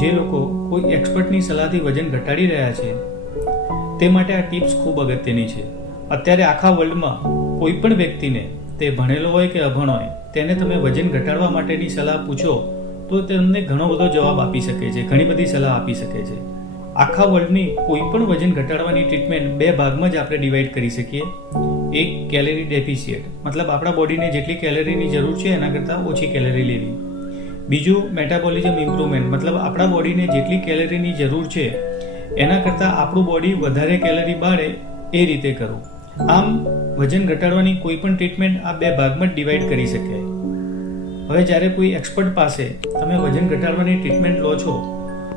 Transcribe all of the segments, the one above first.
જે લોકો કોઈ એક્સપર્ટની સલાહથી વજન ઘટાડી રહ્યા છે તે માટે આ ટિપ્સ ખૂબ અગત્યની છે. અત્યારે આખા વર્લ્ડમાં કોઈ પણ વ્યક્તિને, તે ભણેલો હોય કે અભણ હોય, તેને તમે વજન ઘટાડવા માટેની સલાહ પૂછો તો તમને ઘણો બધો જવાબ આપી શકે છે, ઘણી બધી સલાહ આપી શકે છે. આખા વર્લ્ડની કોઈ પણ વજન ઘટાડવાની ટ્રીટમેન્ટ બે ભાગમાં જ આપણે ડિવાઈડ કરી શકીએ. એક કેલરી ડેફિશિયન્ટ, મતલબ આપણા બોડીને જેટલી કેલરીની જરૂર છે એના કરતાં ઓછી કેલરી લેવી. બીજું મેટાબોલિઝમ ઇમ્પ્રુવમેન્ટ, મતલબ આપણા બોડીને જેટલી કેલરીની જરૂર છે એના કરતાં આપણું બોડી વધારે કેલરી બાળે એ રીતે કરવું. આમ વજન ઘટાડવાની કોઈ પણ ટ્રીટમેન્ટ આ બે ભાગમાં જ ડિવાઈડ કરી શકાય. હવે જ્યારે કોઈ એક્સપર્ટ પાસે તમે વજન ઘટાડવાની ટ્રીટમેન્ટ લો છો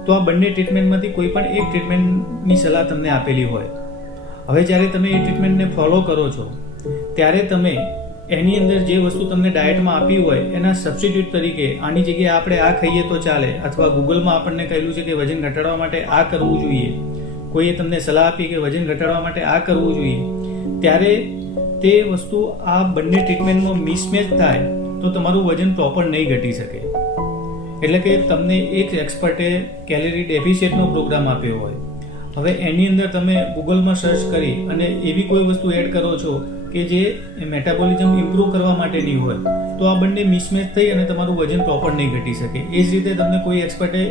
તો આ બંને ટ્રીટમેન્ટમાંથી કોઈ પણ એક ટ્રીટમેન્ટની સલાહ તમને આપેલી હોય. હવે જ્યારે તમે એ ટ્રીટમેન્ટને ફોલો કરો છો ત્યારે તમે એની અંદર જે વસ્તુ તમને ડાયટમાં આપી હોય એના સબસ્ટિટ્યૂટ તરીકે આની જગ્યાએ આપણે આ ખાઈએ તો ચાલે, અથવા ગૂગલમાં આપણને કહેલું છે કે વજન ઘટાડવા માટે આ કરવું જોઈએ, કોઈએ તમને સલાહ આપી કે વજન ઘટાડવા માટે આ કરવું જોઈએ, ત્યારે તે વસ્તુ આ બંને ટ્રીટમેન્ટમાં મિસમેચ થાય તો તમારું વજન પ્રોપર નહીં ઘટી શકે. એટલે કે તમને એક એક્સપર્ટે કેલરી ડેફિશિયન્ટનો પ્રોગ્રામ આપ્યો હોય, હવે એની અંદર તમે ગૂગલમાં સર્ચ કરી અને એવી કોઈ વસ્તુ એડ કરો છો કે જે મેટાબોલિઝમ ઇમ્પ્રૂવ કરવા માટેની હોય, તો આ બંને મિસમેચ થઈ અને તમારું વજન પ્રોપર નહીં ઘટી શકે. એ જ રીતે તમને કોઈ એક્સપર્ટે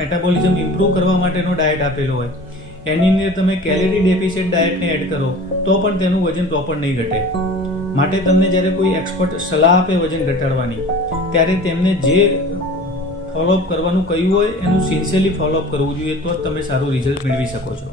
મેટાબોલિઝમ ઇમ્પ્રૂવ કરવા માટેનો ડાયટ આપેલો હોય, એની અંદર તમે કેલરી ડેફિશિયન્ટ ડાયટને એડ કરો તો પણ તેનું વજન પ્રોપર નહીં ઘટે. માટે તમને જ્યારે કોઈ એક્સપર્ટ સલાહ આપે વજન ઘટાડવાની, ત્યારે તેમને જે ફોલોઅપ કરવાનું કહ્યું હોય એનું સિન્સિયરલી ફોલોઅપ કરવું જોઈએ, તો જ તમે સારું રિઝલ્ટ મેળવી શકો છો.